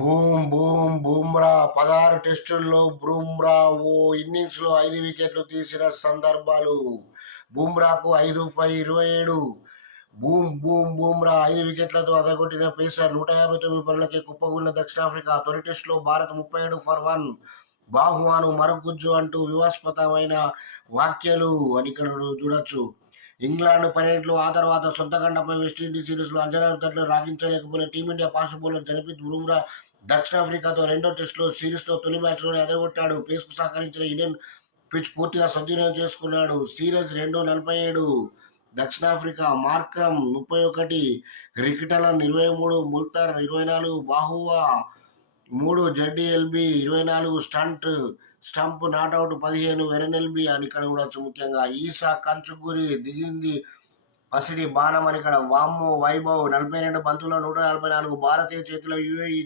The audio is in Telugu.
బూమ్ బూమ్ బూమ్రా పదహారు టెస్టుల్లో బూమ్రా ఓ ఇన్నింగ్స్లో ఐదు వికెట్లు తీసిన సందర్భాలు. బూమ్రాకు ఐదు పై ఇరవై ఏడు. బూమ్ బూమ్ బూమ్రా ఐదు వికెట్లతో అదగొట్టిన పేసర్ నూట యాభై తొమ్మిది పనులకి కుప్పగూలిన దక్షిణాఫ్రికా తొలి టెస్టులో భారత్ ముప్పై ఏడు ఫర్ వన్. బాహువాను మరగుజ్జు అంటూ వివాస్పదమైన వాక్యాలు అని ఇక్కడ చూడొచ్చు. ఇంగ్లాండ్ పర్యటనలు ఆ తర్వాత సొంతగండపై వెస్టిండీస్ సిరీస్లో తట్లు రాగించలేకపోయిన Team India fast bowler Jasprit Bumrah దక్షిణాఫ్రికాతో రెండో టెస్టులో సిరీస్లో తొలి మ్యాచ్లోనే పేస్కు పేస్కు సహకరించిన ఇండియన్ పిచ్ పూర్తిగా సద్వినియోగం చేసుకున్నాడు. సిరీస్ రెండు నలభై ఏడు దక్షిణాఫ్రికా మార్కం ముప్పై ఒకటి రికిటలన్ ఇరవై మూడు ముల్తర్ ఇరవై నాలుగు బాహువా మూడు జడ్డీఎల్బి ఇరవై నాలుగు స్టంట్ స్టంప్ నాట్అవుట్ పదిహేను వెరనెల్బి అని ఇక్కడ చూడొచ్చు ముఖ్యంగా ఈసా కంచుగురి దిగింది. పసిడి బాణం అని ఇక్కడ వామ్మో వైభవ్ నలభై రెండు బంతుల్లో నూట నలభై నాలుగు భారతీయ చేతిలో యుఏఈ